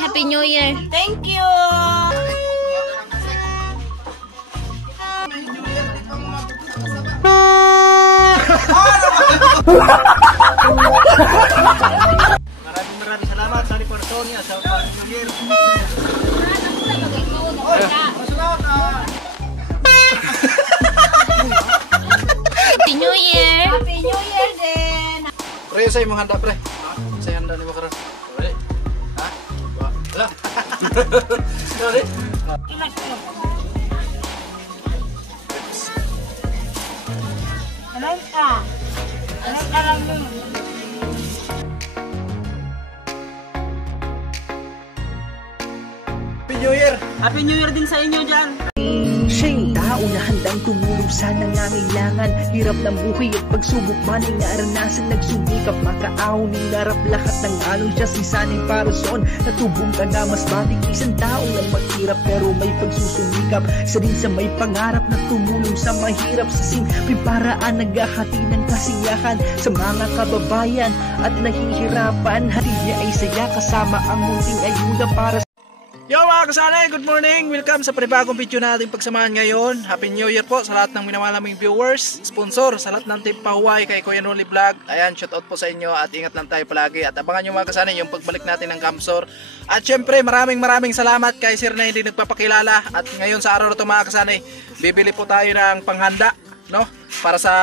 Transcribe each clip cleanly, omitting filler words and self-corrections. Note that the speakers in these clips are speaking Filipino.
Happy New Year. Thank you. Maraming salamat sa Portonia sa New Year. Happy New Year. Happy New Year din. Pre, sa'yo mo handa, pre. Sa'yo handa ni Bakaran. Wala. Ha? Wala. Wala. Alam ka. Alam ka lang mo. Happy New Year! Happy New Year din sa inyo dyan. Siya yung tao na handang tumulong sa nangangailangan. Hirap ng buhay at pagsubok man ay naranasan. Nagsumikap makaahon ng narap lahat ng alon siya sisaning parason. Natubong ka na mas matik isang tao lang maghirap pero may pagsusumikap. Isa din sa may pangarap na tumulong sa mahirap. Sa simpleng paraan naghahati ng kasiyahan sa mga kababayan at nahihirapan. Hati niya ay saya kasama ang munting ayuda para sa Yo mga kasanay, good morning! Welcome sa panibagong video nating pagsamahan ngayon. Happy New Year po sa lahat ng minamalaming viewers, sponsor, sa lahat ng Team Pahuway kay Kuya Noli Vlog. Ayan, shout out po sa inyo at ingat lang tayo palagi. At abangan nyo mga kasanay yung pagbalik natin ng Kamsor. At syempre maraming salamat kay Sir na hindi nagpapakilala. At ngayon sa araw na ito mga kasanay, bibili po tayo ng panghanda, no? Para sa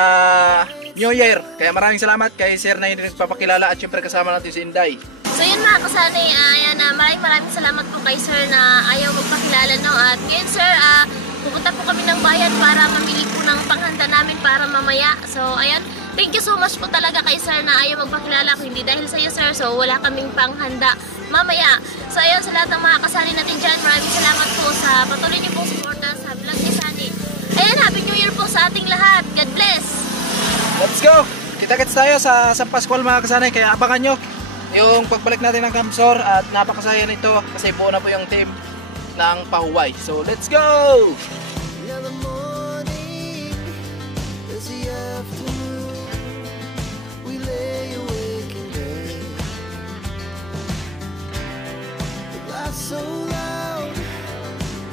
New Year. Kaya maraming salamat kay Sir na hindi nagpapakilala. At syempre kasama natin si Inday. So yun mga kasanay, maraming salamat po kay Sir na ayaw magpakilala, no? At ngayon Sir, pupunta po kami ng bayan para mamili po ng panghanda namin para mamaya. So ayan, thank you so much po talaga kay Sir na ayaw magpakilala. Kung hindi dahil sa iyo Sir, so wala kaming panghanda mamaya. So ayun, sa lahat ng mga kasali natin dyan, maraming salamat po sa patuloy niyo pong suporta sa vlog ni Sunny. Ayan, Happy New Year po sa ating lahat. God bless! Let's go! Kita-kits tayo sa San Pascual mga kasanay, kaya abangan nyo yung pagbalik natin ng Kamsor at napakasaya nito kasi buo na po yung team ng Pahuway. So let's go! So loud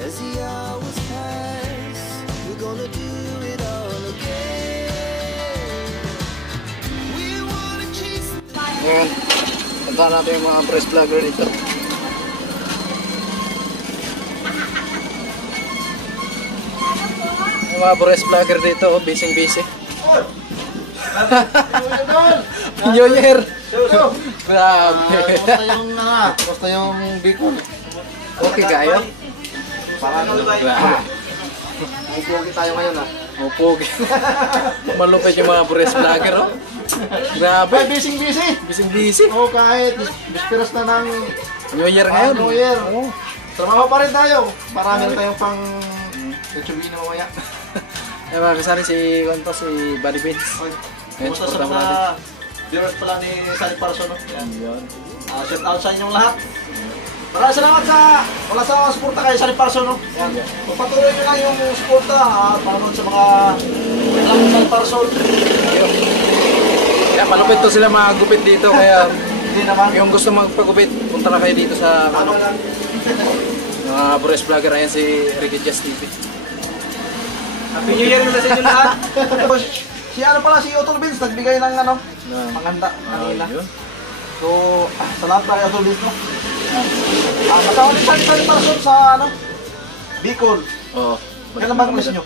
as the hours pass, we're gonna do it all again. We wanna chase. Ngayon, punta natin yung mga press vlogger dito. Yung mga press vlogger dito, busy. New Year! Grabe! Basta yung Bicol. Okay kayo? Parang Upogi tayo ngayon ah. Upogi. Malupit yung mga press vlogger, oh. Grabe! Busy. Oo, kahit bispiras na ng New Year ngayon. New Year. Oh. Trabaho pa rin tayo. Marami na tayong pang YouTube na mamaya. Ay mga kasali si Buddy Beans. Kumusta sa mga viewers pala ni Sunny Parson, no? Shout out sa inyong lahat. Maraming salamat sa wala sa suporta kay Sunny Parson, no? Pagpatuloy nyo lang yung suporta panood sa mga vlog ni Sunny Parson. Kaya malupit to sila mga gupit dito kaya Hindi naman. yung gusto magpagupit, punta na kayo dito sa Ano lang. mga press vlogger. Ayan si Ricky Just TV. Happy New Year muna sa inyo lahat. Si ano pala, si Otol Vince, nagbigay ng ano, panghanda kanina. So, sa lahat na Otol Vince, no? Kasama ni Sunny Parson sa ano, Bicol. Oo. Kailan ba kulis nyo?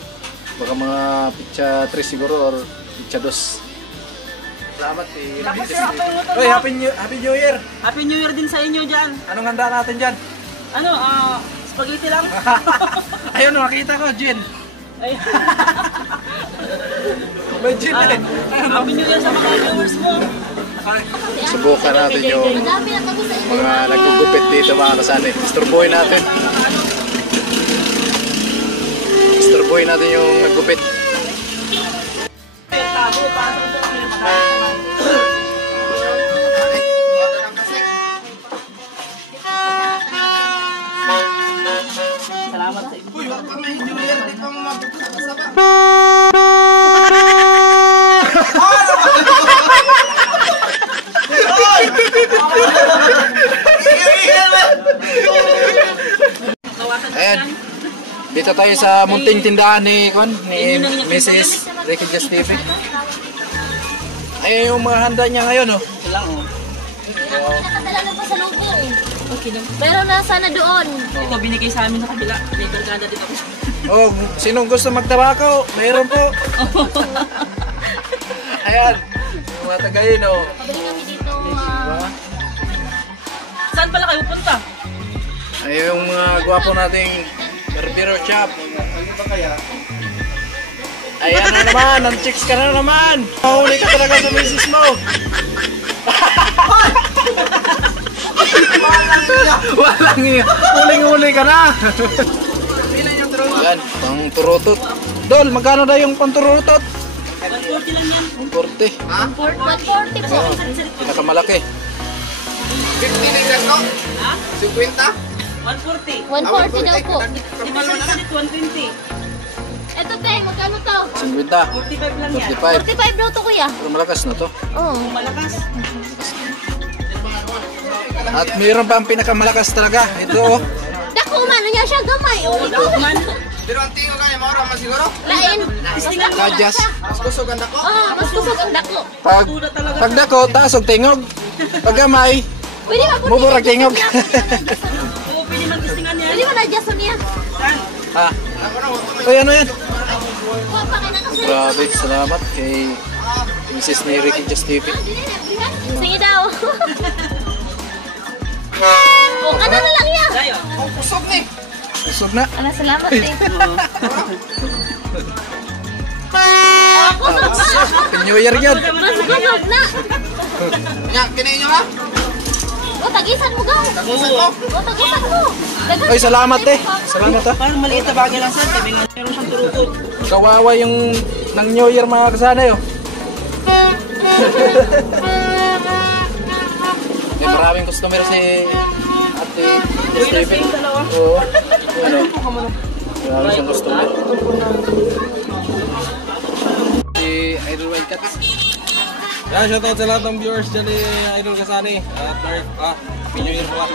Baka mga pitcha 3 siguro or pitcha 2. Salamat si Ricky Just TV. Oy, Happy New Year! Happy New Year din sa inyo dyan. Anong handa natin dyan? Ano, spaghetti lang. Ayun, makita ko, Jin. Ay. May Jin eh. Happy New Year sa mga viewers mo. Subukan natin yung mga nagugupit dito mga kasali. Isturboy natin. Isturboy natin yung naggupit. Tago, pasok sa akin. Salamat sa inyo. Uy, wag pa may New Year, di pa mapagkakasama. Dito tayo sa munting tindahan ni Mrs. Ricky Just TV. Ayun yung mga handa niya ngayon, oh. Sila, oh. Nakadala ng pasalubong. Okay lang. Pero nasa na doon. Ito, binigay sa amin sa kabila. May barkada dito. Oh, sinong gusto magtabako? Mayroon po. Ayan. Yung mga tagayin, oh. Pabili kami dito. Diba? Saan pala kayo punta? Ayun yung mga gwapo nating barbero shop. Ano ba kaya? Ayan na naman, ang-chicks ka na naman. Mahuli ka talaga sa misis mo. Walang iya. Huling-huli ka na. Ayan, pang turutot. Dol, magkano na yung pang turutot? 140 lang yan. 140. Ha? 140 po. Pinakamalaki. 50 na yung gasto? Ha? 50? 140. 140 daw po. Di ba sa kalit 120? Eto te, magkano to? 50. 45 lang yan. 45. 45 daw to kuya. Pero malakas na to. Oo. Malakas. At mayroon pa ang pinakamalakas talaga. Ito, oh. Dako man, niya siya gamay. Oh, ito. Pero ang tingin ko kayo, maura man siguro? Lain. Kadyas. Mas kusog ang dako? Oo, mas kusog ang dako. Pag dako, taas og tingog. Pag gamay, Pwede man po mumurag tingog. Oo, pwede man testingan yan. Pwede man na-adjust niya. Saan? Ha? Uy, ano yan? Kuha pa kayo na kasi. Grabe, salamat kay Mrs. ni Ricky Just TV. Sige daw. O, kana na lang yan. Tayo. Kusog ni! Usog na. Ala, salamat eh. Oh, kusog pa. New Year yun. Mas kusog na. Nga, kinain nyo ha? O, tagisan mo gaw. O, tagisan mo. Dagan- Uy, salamat eh. Salamat ha. Parang maliit na bagay lang sir. Sabi nga, meron siyang turutod. Kawawa yung ng New Year mga kasanay oh. May maraming customer si Ate Just Uy, TV. yung dalawa. Oo. Ano? Maraming siyang customer. Si Idol Wildcats. Yan, shoutout sa lahat ng viewers dyan ni Idol Kasani. At Happy New Year pala.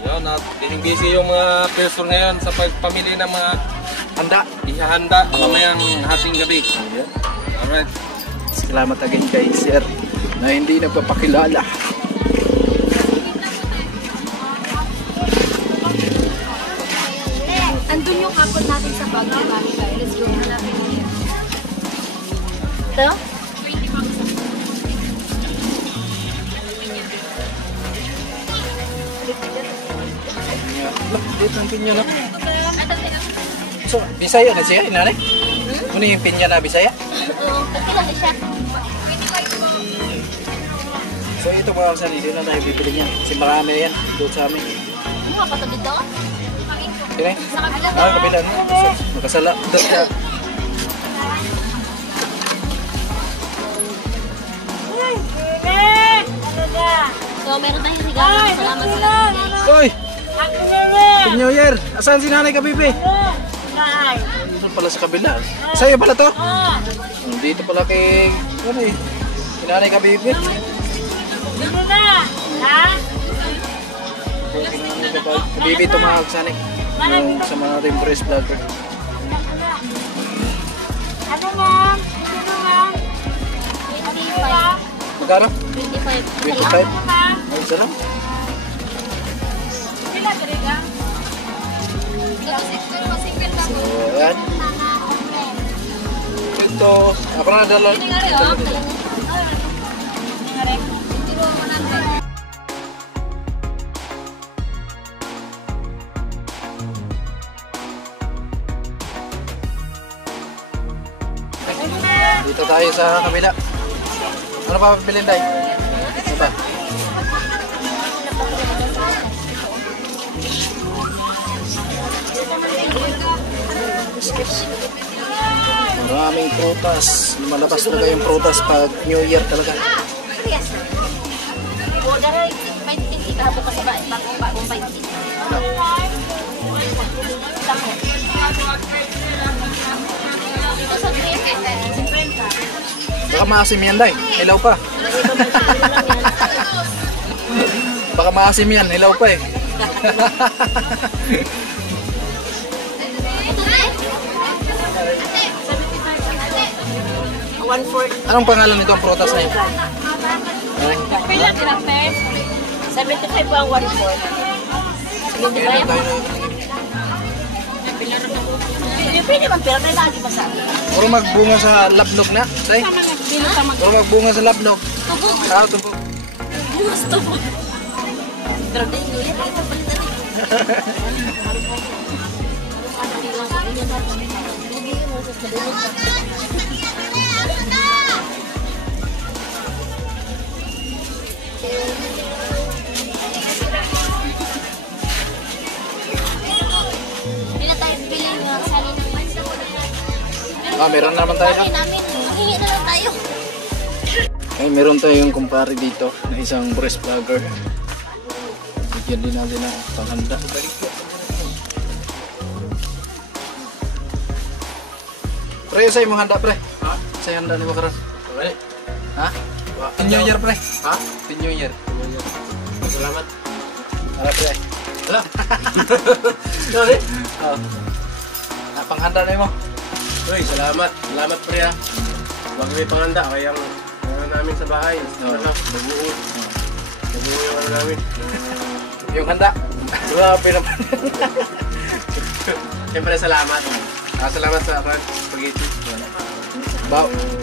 Yun, at busy yung mga person ngayon sa pagpamili ng mga Handa. ihahanda mamayang hating gabi. Alright. Salamat again kay Sir na hindi nagpapakilala. Andun yung hapon natin sa Baguio kami kayo. Let's go na natin. Ito? Dito ang pinya na. So, Bisaya na siya, inanay? Ano yung pinya na Bisaya? Oo, pagkilala siya. So, ito mga kasan, hindi na tayo bibili niyan. Kasi marami yan, doon sa amin. Ano nga pa dito? Sino? Sa kabila. Kabila na. So, nakasala. Doon siya. So, meron tayong regalo. Salamat sa lahat. Uy! Happy New Year! Asan si Nanay Kabibi? Dito pala sa kabila. Sa'yo pala to? Dito pala kay... Ano eh? Si Nanay Kabibi. Dito na! Ha? Kabibi tumawag sa akin. Yung sa mga ating press vlogger. Ano ma'am? Ano ma'am? 25. Magkano? 25. 25? Ay, sarap. So, ayan. Ito, ako na nadala. Dito tayo sa kabila. Ano pa pipiliin tayo? Ano ba? Maraming prutas. Lumalabas talaga yung prutas pag New Year talaga. Baka maasim yan, Day. Hilaw pa. Baka maasim yan. Hilaw pa eh. 140. Anong pangalan nito ang prutas na yun? Pila grabe? 75 po ang 1/4. Sige, di ba yan? Pwede magpira tayo lagi pa sa akin. Puro magbunga sa labnog na, say. Puro magbunga sa labnog. Ah, tubo. Gusto mo. Pero dahil nyo yan, ito palitan eh. Bila tayo bili ng sali ng mansa. Ah, meron naman tayo. Pati namin, hingi na lang tayo. Ay, meron tayong kumpare dito na isang breast vlogger. Bigyan din natin ng panghanda. Pre, sa'yo mong handa, pre. Ha? Sa'yo handa ni Bakaran. Okay. Ha? In New Year, pre. Ha? In New Year. Salamat. Para, pre. Wala. Sorry. Oh. Panghanda na mo. Uy, salamat. Salamat pre ha. Huwag may panganda. Kaya ang namin sa bahay. Ano, babuo. Babuo yung ano namin. Yung handa. Wala, pinapan. Siyempre salamat. Salamat sa spaghetti.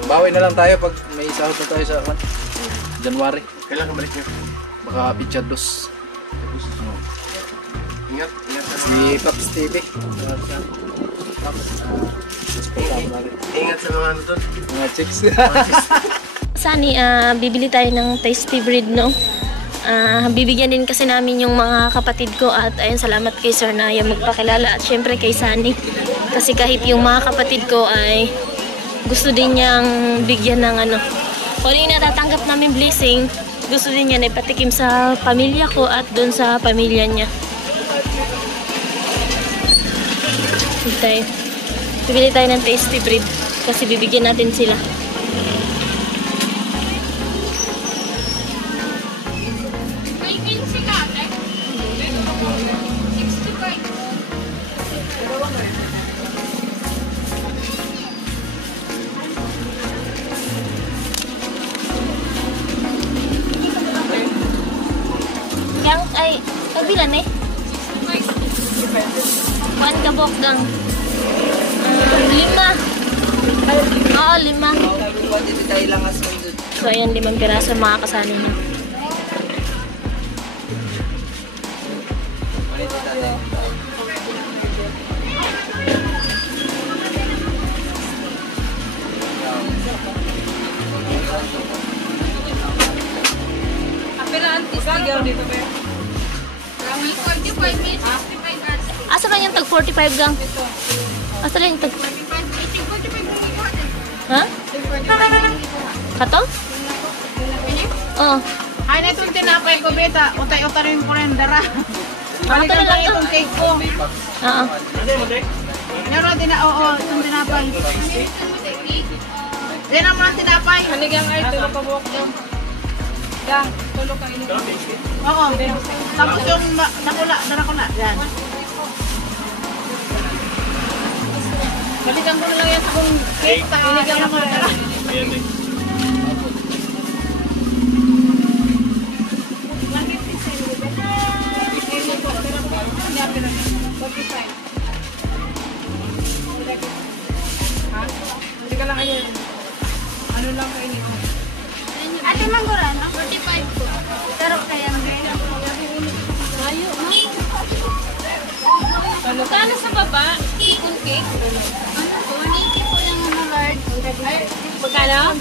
Bawi na lang tayo pag may sahod na tayo sa January. Kailan ka balik nyo? Baka picture dos. Ingat. Ingat sa Si Paps TV. Ingat sa mga ano doon. Mga chicks. Sani, bibili tayo ng tasty bread, no? Bibigyan din kasi namin yung mga kapatid ko at ayun, salamat kay Sir na yung magpakilala at syempre kay Sani. Kasi kahit yung mga kapatid ko ay gusto din niyang bigyan ng ano. Kung ano yung natatanggap namin blessing, gusto din niya na ipatikim sa pamilya ko at doon sa pamilya niya. Bibili tayo ng tasty bread kasi bibigyan natin sila. May pinsi ka, ate? 65. Yang ay kabilan eh. One kabok gang. 5. Oo, 5. So ayan, 5 piraso mga kasali na. May 45 minutes, 65 hours. Asa lang yung tag 45 gang? Asa lang yung tag... 45 minutes. Ha? Kato? Oo. Ay, na itong tinapay ko, beta. Utay-utay rin ko rin dara. Kato na lang to. Itong cake ko. Oo. Meron din na, oo, itong tinapay. Yan ang mga tinapay. Haligang ay, tulog ka buwak daw. Gang, tulog ka ini. Oo. Tapos yung nakula, darakula. Yan. Balikan ko na lang yan kung cake. Balikan na ko na dara. Hindi ka lang ayun. Ano lang kayo niyo? Ate Manggoran, 45 po. Pero kaya Kano sa baba? Kung cake? Ano po? Niki po yung mga Lord. Ay, Magkano?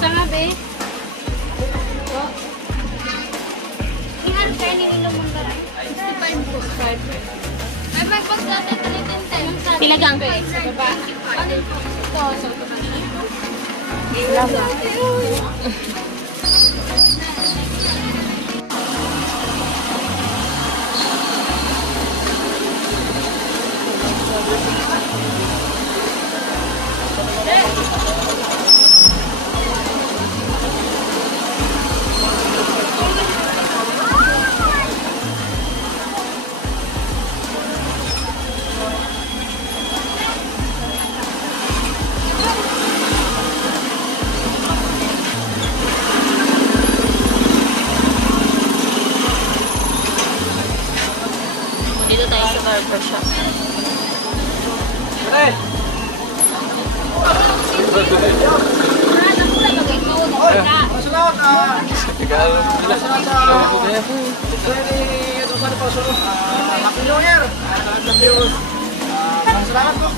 sa gabi. Ilan kayo ni Ilong Manggaray? 65 po. Ay, may pagdata 310. Pila gang? Sa baba. Ano po? Ito, sa baba. Dito tayo sa barber shop. Salamat Happy New Year! Salamat po!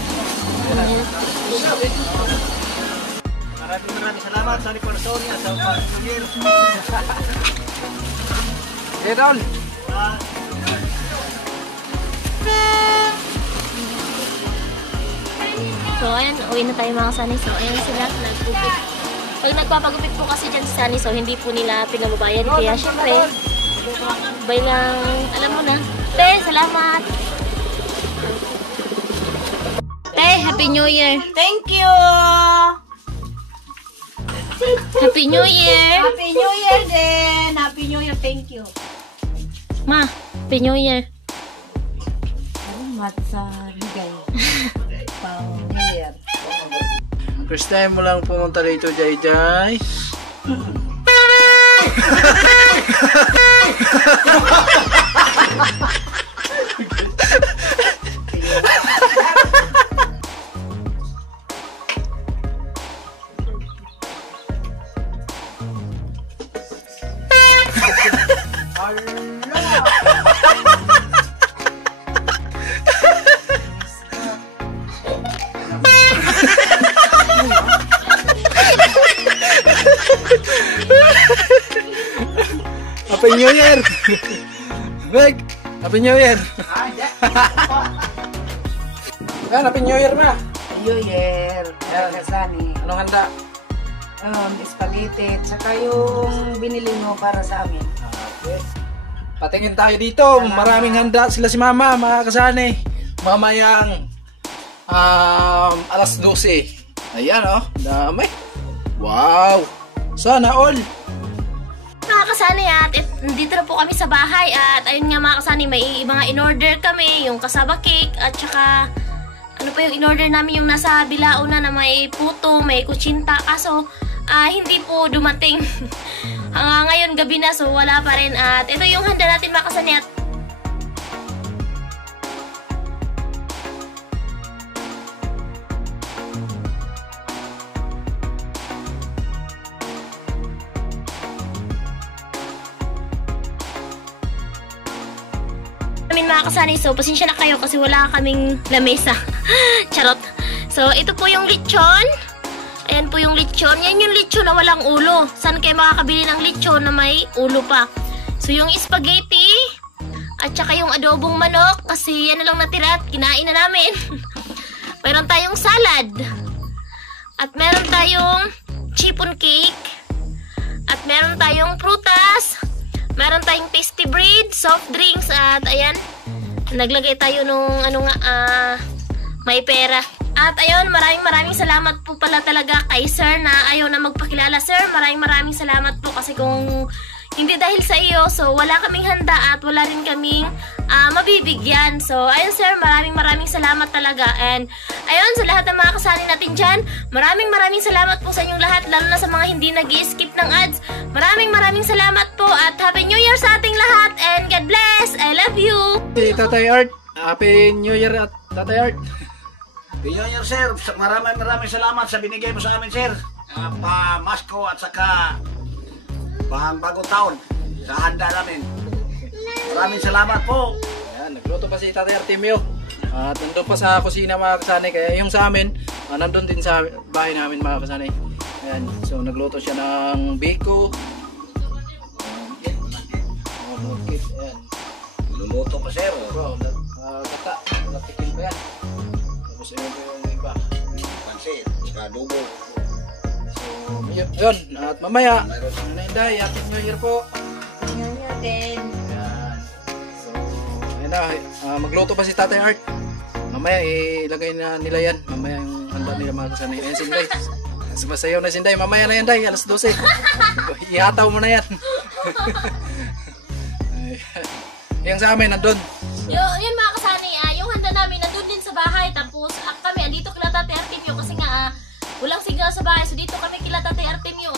Maraming salamat sa Persona sa Happy New Year! Okay, Raul. So, ayan, uwi na tayo mga Sunny. So, ayan sila, nagpupit. Pag nagpapagupit po kasi dyan sa Sunny, so hindi po nila pinababayad. Kaya, syempre, lang, alam mo na. Te, salamat! Te, Happy New Year! Thank you! Happy New Year! Happy New Year din! Happy New Year, thank you! Ma, Happy New Year! Salamat sa ligay. Pang New Year. First time mo lang pumunta dito, Jai Jai. Happy New Year! Big! Happy New Year! Yan, Happy New Year, ma! New Year! Sunny. Anong handa? Spaghetti. Tsaka yung binili mo para sa amin. Okay. Patingin tayo dito. Maraming handa sila si mama, mga kasani. Mamayang alas 12. Ayan, oh. Dami. Wow! Sana all! Mga kasani, at dito na po kami sa bahay. At ayun nga mga kasani, may mga in-order kami. Yung kasaba cake at saka ano pa yung in-order namin, yung nasa bilao na may puto, may kutsinta. Kaso hindi po dumating. Ngayon gabi na, so wala pa rin. At ito yung handa natin mga kasani. At mga kasani, so pasensya na kayo kasi wala kaming lamesa. Charot. So ito po yung lechon. Ayan po yung lechon. Yan yung lechon na walang ulo. Saan kayo makakabili ng lechon na may ulo pa? So yung spaghetti at saka yung adobong manok, kasi yan na lang natira at kinain na namin. Meron tayong salad at meron tayong chiffon cake at meron tayong prutas. Meron tayong tasty bread, soft drinks, at ayan, naglagay tayo nung may pera. At ayun, maraming salamat po pala talaga kay sir na ayaw na magpakilala. Sir, maraming salamat po kasi kung hindi dahil sa iyo, so wala kaming handa at wala rin kaming mabibigyan. So ayun sir, maraming salamat talaga. And ayun, sa lahat ng mga kasali natin dyan, maraming salamat po sa inyong lahat, lalo na sa mga hindi nag-skip ng ads. Maraming salamat po at Happy New Year sa ating lahat and God bless. I love you. Hey, Tatay Art. Happy New Year at Tatay Art. Happy New Year, sir. Maraming salamat sa binigay mo sa amin, sir. Pa-Masko at saka bagong taon sa handa namin. Maraming salamat po. Ayan, nagluto pa si Tatay Artemio. At nandun pa sa kusina mga kasani. Kaya yung sa amin, nandun din sa bahay namin mga kasani. Ayan, so nagluto siya ng biko. Ayan. Luluto pa, sir. Bro, kata, natikil pa yan. Tapos ayun po yung iba. Pansit, saka adobo. So, yun. At mamaya, Inday, Happy New Year po. New Year din. Ayan. So, ayan na. Magluto pa si Tatay Art. Mamaya, ilagay na nila yan. Mamaya yung handa nila mga kasanay. Ayan, Sinday. Sumasayaw na Sinday. Mamaya na yan, Day. Alas 12. Ihataw mo na yan. Yung sa amin, nandun. Yun mga kasani, yung handa namin nandun din sa bahay. Tapos kami, andito kila Tatay Artemio kasi nga walang signal sa bahay. So dito kami kila Tatay Artemio.